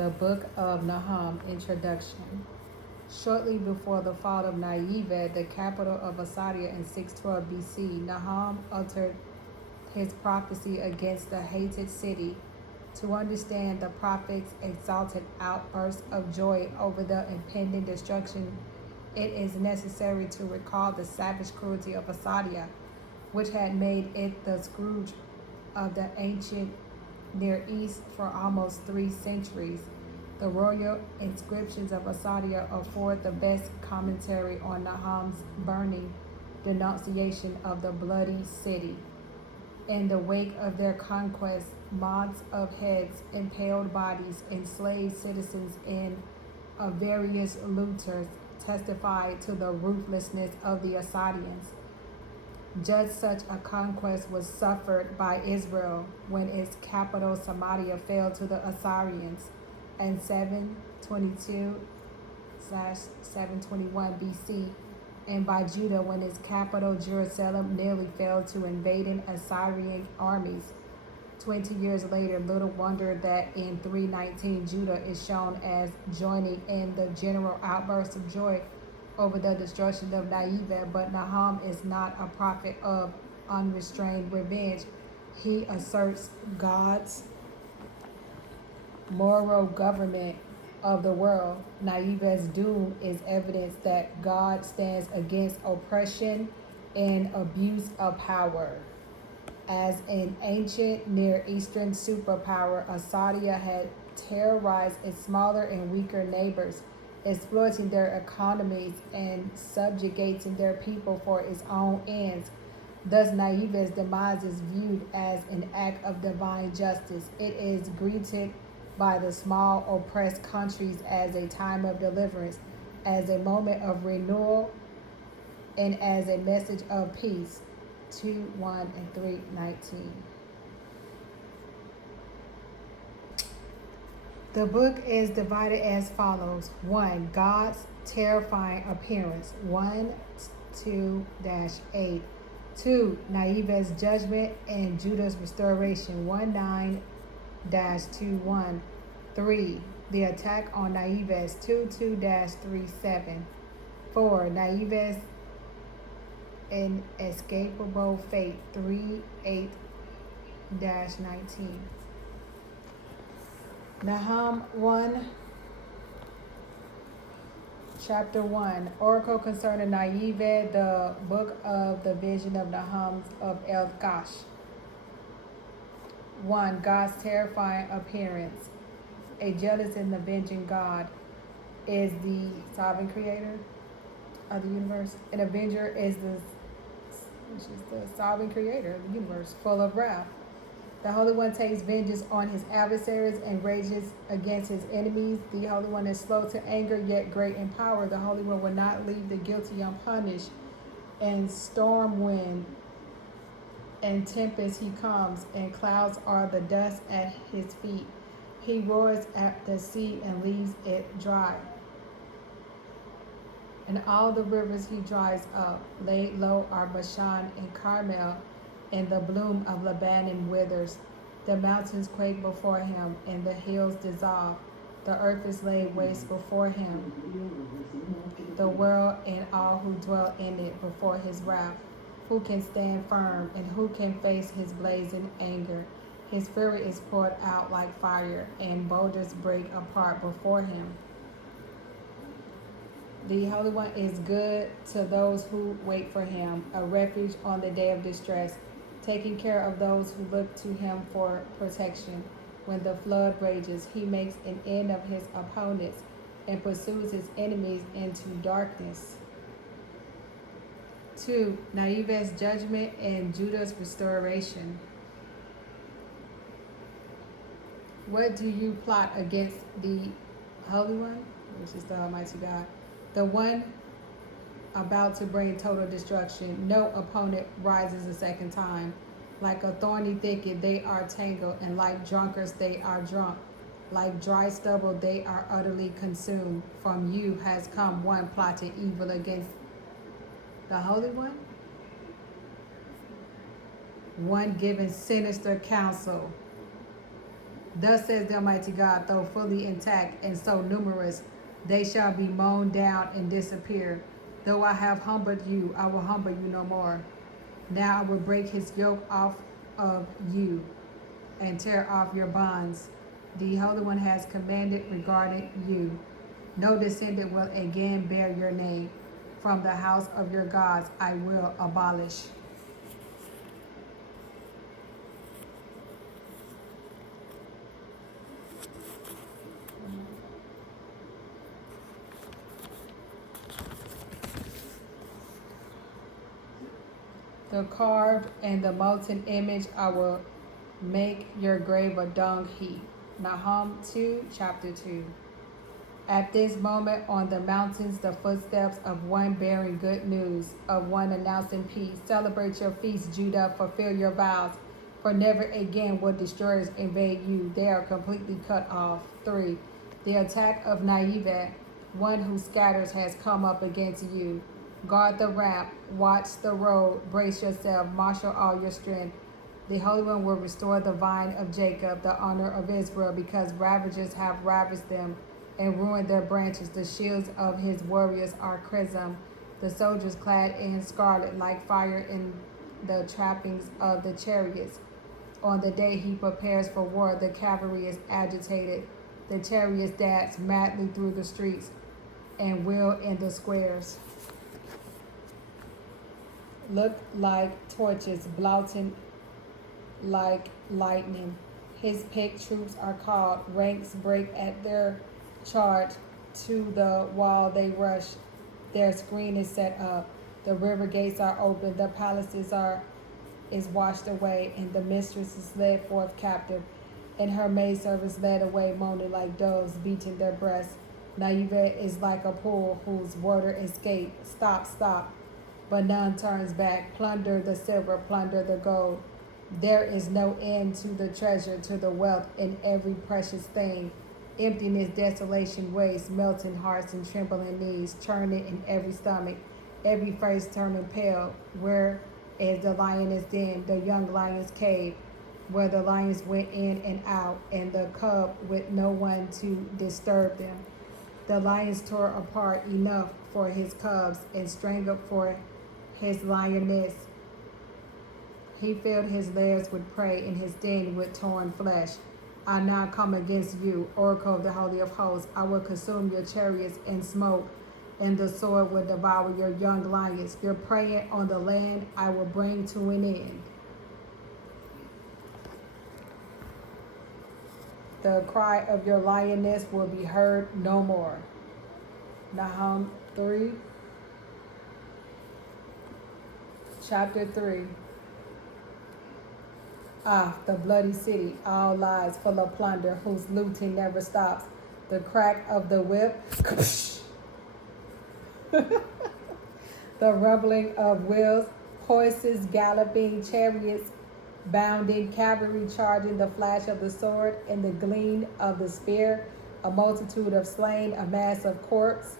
The Book of Nahum, Introduction. Shortly before the fall of Nineveh, the capital of Assyria, in 612 BC, Nahum uttered his prophecy against the hated city. To understand the prophet's exalted outburst of joy over the impending destruction, it is necessary to recall the savage cruelty of Assyria, which had made it the scourge of the ancient Near East for almost 3 centuries. The royal inscriptions of Assyria afford the best commentary on Nahum's burning denunciation of the bloody city. In the wake of their conquest, mobs of heads, impaled bodies, enslaved citizens, and various looters testified to the ruthlessness of the Assyrians. Just such a conquest was suffered by Israel when its capital Samaria fell to the Assyrians in 722/721 BC, and by Judah when its capital Jerusalem nearly fell to invading Assyrian armies. 20 years later, little wonder that in 319 Judah is shown as joining in the general outburst of joy over the destruction of Nineveh, but Nahum is not a prophet of unrestrained revenge. He asserts God's moral government of the world. Nineveh's doom is evidence that God stands against oppression and abuse of power. As an ancient Near Eastern superpower, Assyria had terrorized its smaller and weaker neighbors, exploiting their economies and subjugating their people for its own ends. Thus, Nineveh's demise is viewed as an act of divine justice. It is greeted by the small oppressed countries as a time of deliverance, as a moment of renewal, and as a message of peace. 2:1 and 3:19. The book is divided as follows. 1. God's terrifying appearance. 1-2-8. 2. Nineveh's judgment and Judah's restoration. 19-21. 3. The attack on Nineveh's 22-37. 4. Nineveh's inescapable fate. 3:8-19. Nahum 1, Chapter 1. Oracle concerning Nineveh, the book of the vision of Nahum of El-Gash. 1. God's terrifying appearance. A jealous and avenging God is the sovereign creator of the universe. An avenger is the sovereign creator of the universe, full of wrath. The Holy One takes vengeance on his adversaries and rages against his enemies. The Holy One is slow to anger, yet great in power. The Holy One will not leave the guilty unpunished. And storm wind and tempest he comes, and clouds are the dust at his feet. He roars at the sea and leaves it dry. And all the rivers he dries up. Laid low are Bashan and Carmel, and the bloom of Lebanon withers. The mountains quake before him, and the hills dissolve. The earth is laid waste before him, the world and all who dwell in it before his wrath. Who can stand firm, and who can face his blazing anger? His fury is poured out like fire, and boulders break apart before him. The Holy One is good to those who wait for him, a refuge on the day of distress, taking care of those who look to him for protection. When the flood rages, he makes an end of his opponents and pursues his enemies into darkness. 2. Nineveh's judgment and Judah's restoration. What do you plot against the Holy One, which is the Almighty God, the one about to bring total destruction? No opponent rises a second time. Like a thorny thicket, they are tangled, and like drunkards, they are drunk. Like dry stubble, they are utterly consumed. From you has come one plotting evil against the Holy One, one giving sinister counsel. Thus says the Almighty God, though fully intact and so numerous, they shall be mown down and disappear. Though I have humbled you, I will humble you no more. Now I will break his yoke off of you and tear off your bonds. The Holy One has commanded regarding you. No descendant will again bear your name. From the house of your gods I will abolish. The carved and the molten image I will make your grave a dung heap. Nahum 2, chapter 2. At this moment on the mountains, the footsteps of one bearing good news, of one announcing peace. Celebrate your feast, Judah, fulfill your vows, for never again will destroyers invade you. They are completely cut off. 3. The attack of Nineveh, one who scatters, has come up against you. Guard the ramp, watch the road, brace yourself, marshal all your strength. The Holy One will restore the vine of Jacob, the honor of Israel, because ravagers have ravaged them and ruined their branches. The shields of his warriors are crimson, the soldiers clad in scarlet, like fire in the trappings of the chariots. On the day he prepares for war, the cavalry is agitated. The chariots dance madly through the streets and wheel in the squares. Look like torches, blouting like lightning. His picked troops are called, ranks break at their charge, to the wall they rush. Their screen is set up, the river gates are open, the palaces is washed away, and the mistress is led forth captive, and her maidservants led away, moaning like doves, beating their breasts. Nineveh is like a pool whose water escapes. Stop, stop, but none turns back. Plunder the silver, plunder the gold. There is no end to the treasure, to the wealth in every precious thing. Emptiness, desolation, waste, melting hearts and trembling knees, churning in every stomach, every face turning pale. Where is the lioness den, the young lion's cave, where the lions went in and out, and the cub with no one to disturb them? The lions tore apart enough for his cubs and strangled for his lioness. He filled his lairs with prey and his den with torn flesh. I now come against you, Oracle of the Holy of Hosts. I will consume your chariots in smoke, and the sword will devour your young lions. Your prey on the land I will bring to an end. The cry of your lioness will be heard no more. Nahum 3, chapter 3. Ah, the bloody city, all lies, full of plunder, whose looting never stops. The crack of the whip, the rumbling of wheels, horses galloping, chariots bounding, cavalry charging, the flash of the sword and the gleam of the spear, a multitude of slain, a mass of corpse,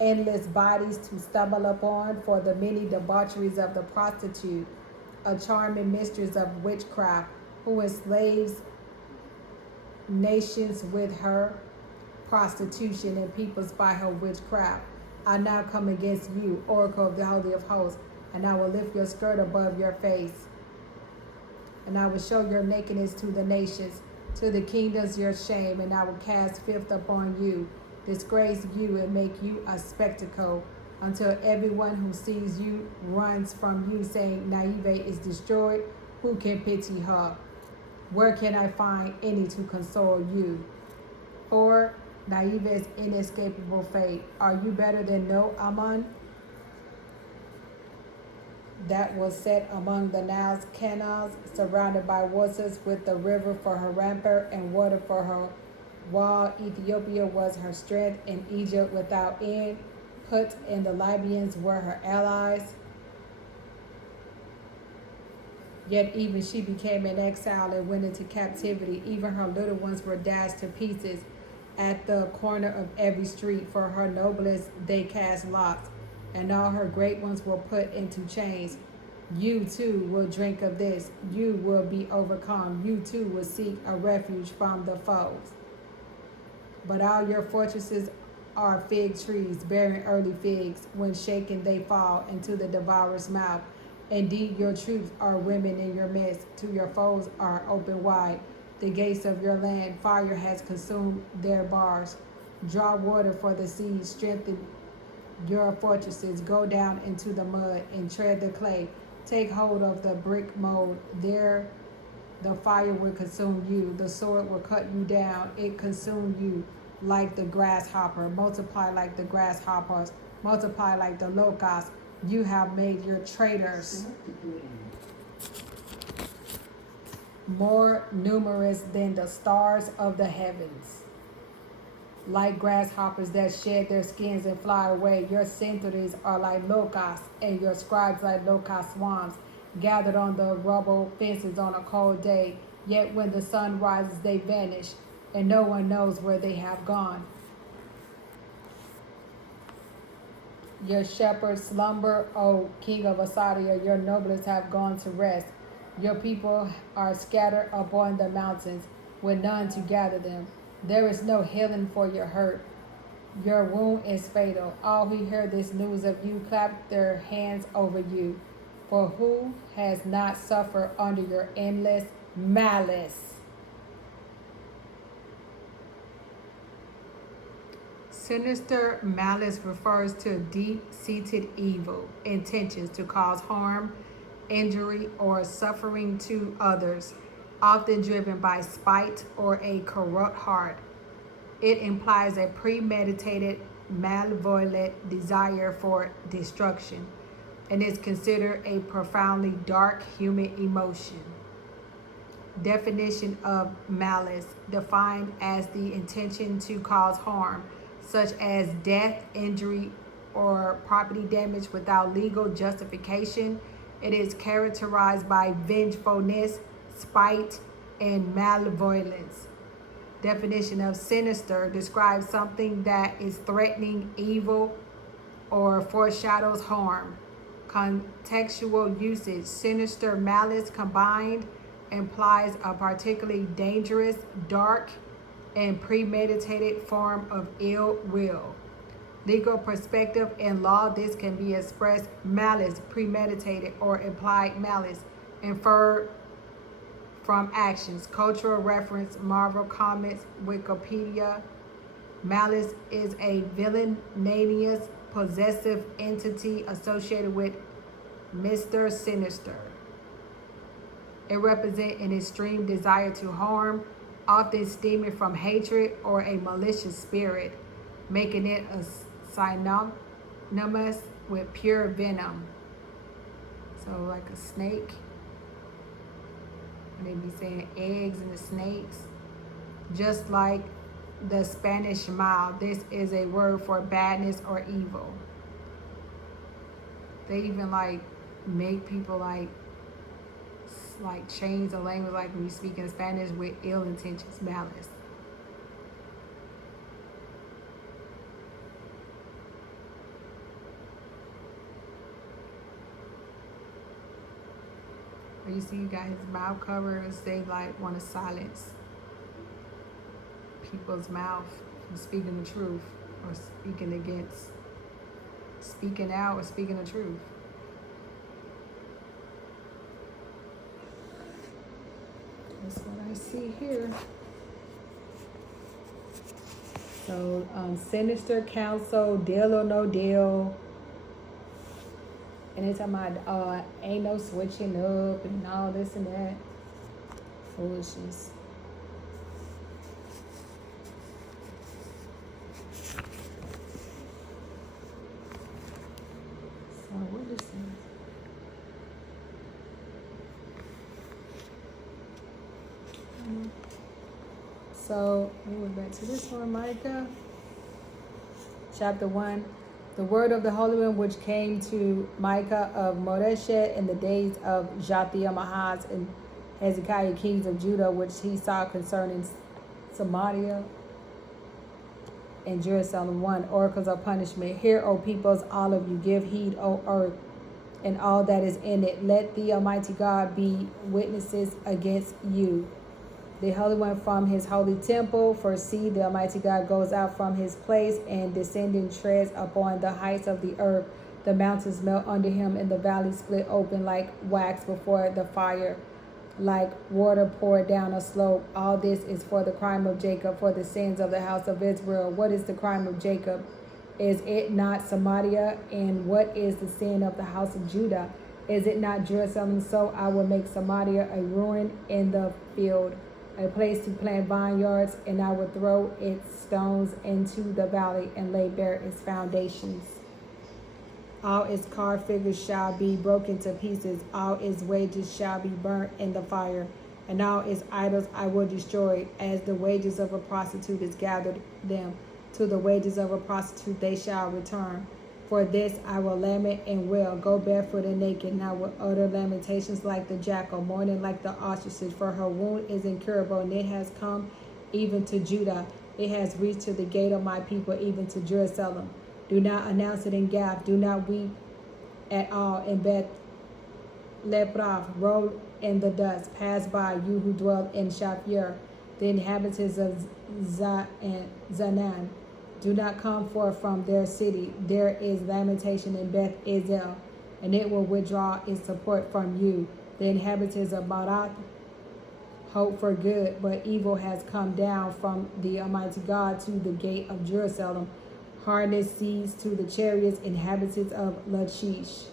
endless bodies to stumble upon, for the many debaucheries of the prostitute, a charming mistress of witchcraft, who enslaves nations with her prostitution and peoples by her witchcraft. I now come against you, Oracle of the Holy of Hosts, and I will lift your skirt above your face, and I will show your nakedness to the nations, to the kingdoms your shame, and I will cast filth upon you, disgrace you, and make you a spectacle, until everyone who sees you runs from you, saying, Nineveh is destroyed. Who can pity her? Where can I find any to console you? For Nineveh's inescapable fate. Are you better than No Ammon, that was set among the Nile's canals, surrounded by waters, with the river for her rampart and water for her wall? Ethiopia was her strength, and Egypt without end. Put and the Libyans were her allies. Yet even she became an exile and went into captivity. Even her little ones were dashed to pieces at the corner of every street. For her noblest they cast lots, and all her great ones were put into chains. You too will drink of this. You will be overcome. You too will seek a refuge from the foes. But all your fortresses are fig trees bearing early figs. When shaken, they fall into the devourer's mouth. Indeed, your troops are women in your midst. To your foes are open wide. The gates of your land, fire has consumed their bars. Draw water for the sea. Strengthen your fortresses. Go down into the mud and tread the clay. Take hold of the brick mold. There the fire will consume you. The sword will cut you down. It consumed you like the grasshopper. Multiply like the grasshoppers. Multiply like the locusts. You have made your traitors more numerous than the stars of the heavens. Like grasshoppers that shed their skins and fly away, your centuries are like locusts, and your scribes like locust swarms, gathered on the rubble fences on a cold day. Yet when the sun rises, they vanish, and no one knows where they have gone. Your shepherds slumber, O king of Assyria. Your nobles have gone to rest. Your people are scattered upon the mountains, with none to gather them. There is no healing for your hurt. Your wound is fatal. All who hear this news of you clap their hands over you. For who has not suffered under your endless malice? Sinister malice refers to deep-seated evil intentions to cause harm, injury, or suffering to others, often driven by spite or a corrupt heart. It implies a premeditated, malevolent desire for destruction and is considered a profoundly dark human emotion. Definition of malice: defined as the intention to cause harm, such as death, injury, or property damage without legal justification. It is characterized by vengefulness, spite, and malevolence. Definition of sinister: describes something that is threatening, evil, or foreshadows harm. Contextual usage: sinister malice combined implies a particularly dangerous, dark, and premeditated form of ill will. Legal perspective: in law, this can be expressed malice, premeditated, or implied malice, inferred from actions. Cultural reference: Marvel Comics, Wikipedia. Malice is a villainous, possessive entity associated with Mr. Sinister. It represents an extreme desire to harm, often stemming from hatred or a malicious spirit, making it a synonymous with pure venom. So like a snake, they be saying eggs and the snakes. Just like the Spanish mal, this is a word for badness or evil. They even like make people like change the language, like when you speak in Spanish with ill intentions, malice. Or you see you got his mouth covered, they like want to silence people's mouth from speaking the truth, or speaking out, or speaking the truth. That's what I see here. So, sinister counsel, deal or no deal. And they're talking about ain't no switching up and all this and that. Foolishness. So, what is this? So we went back to this one, Micah, chapter 1. The word of the Holy One which came to Micah of Moreshet in the days of Jothiah, Mahaz, and Hezekiah, kings of Judah, which he saw concerning Samaria and Jerusalem. 1. Oracles of punishment. Hear, O peoples, all of you. Give heed, O earth. and all that is in it. Let the Almighty God be witnesses against you. The Holy One from his holy temple. For see, the Almighty God goes out from his place and descending treads upon the heights of the earth. The mountains melt under him, and the valleys split open like wax before the fire, like water poured down a slope. All this is for the crime of Jacob, for the sins of the house of Israel. What is the crime of Jacob? Is it not Samaria? And what is the sin of the house of Judah? Is it not Jerusalem? So I will make Samaria a ruin in the field, a place to plant vineyards, and I will throw its stones into the valley and lay bare its foundations. All its carved figures shall be broken to pieces. All its wages shall be burnt in the fire, and all its idols I will destroy. As the wages of a prostitute is gathered them, to the wages of a prostitute they shall return. For this I will lament and wail, go barefoot and naked, and I will utter lamentations like the jackal, mourning like the ostrich. For her wound is incurable, and it has come even to Judah. It has reached to the gate of my people, even to Jerusalem. Do not announce it in Gath. Do not weep at all in Beth Leproth. Roll in the dust. Pass by, you who dwell in Shapir, the inhabitants of Zanan. Do not come forth from their city. There is lamentation in Beth Ezel, and it will withdraw its support from you. The inhabitants of Baarath hope for good, but evil has come down from the Almighty God to the gate of Jerusalem. Hardness seized to the chariots, inhabitants of Lachish.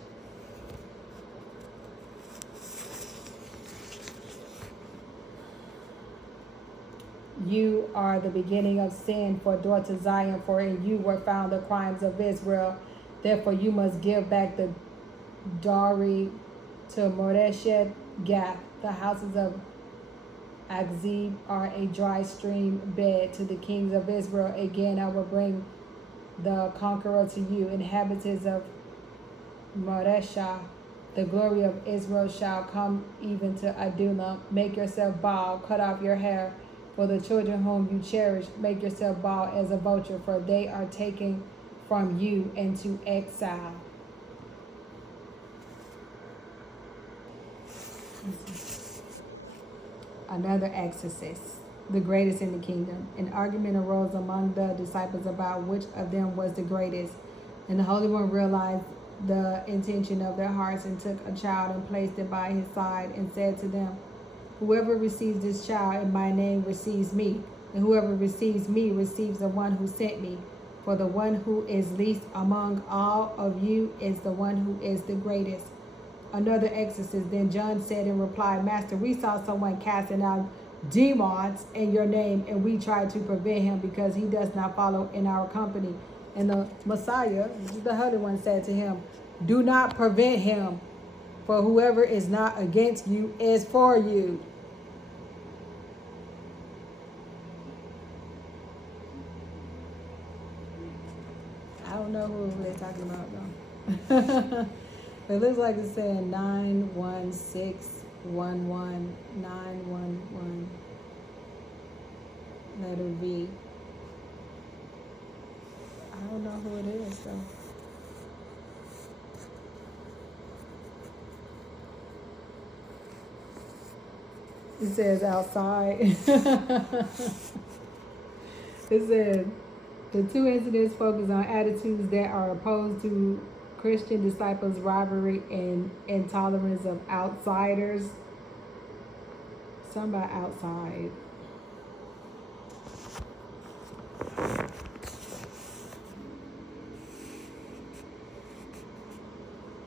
You are the beginning of sin for daughter Zion, for in you were found the crimes of Israel. Therefore you must give back the dowry to Moreshet Gath. The houses of Akzib are a dry stream bed to the kings of Israel. Again I will bring the conqueror to you, inhabitants of Moresha. The glory of Israel shall come even to Adullam. Make yourself bald, cut off your hair. For the children whom you cherish, make yourself bald as a vulture, for they are taken from you into exile. Another exorcist, the greatest in the kingdom. An argument arose among the disciples about which of them was the greatest. And the Holy One realized the intention of their hearts and took a child and placed it by his side and said to them, whoever receives this child in my name receives me, and whoever receives me receives the one who sent me. For the one who is least among all of you is the one who is the greatest. Another exorcist, then John said in reply, Master, we saw someone casting out demons in your name, and we tried to prevent him because he does not follow in our company. And the Messiah, the Holy One, said to him, do not prevent him, for whoever is not against you is for you. I don't know who they're talking about though. It looks like it's saying 91611 911 letter V. I don't know who it is though. It says outside. It says the two incidents focus on attitudes that are opposed to Christian disciples' rivalry and intolerance of outsiders. Something about outside.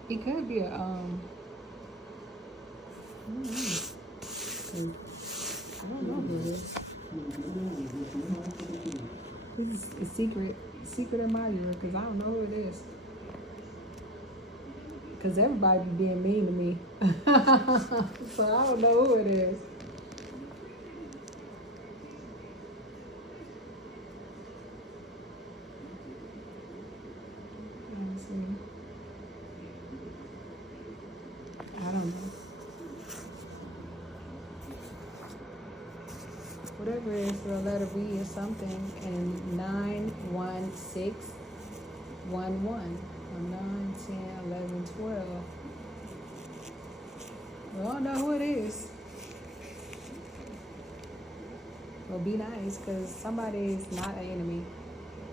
It could be a I don't know who it is. This is a secret admirer because I don't know who it is. Because everybody be being mean to me. So I don't know who it is. Let me see. I don't know. Whatever it is, the letter B is something, and 91611 or 9, 10, 11, 12. We don't know who it is. Well, be nice, because somebody is not an enemy.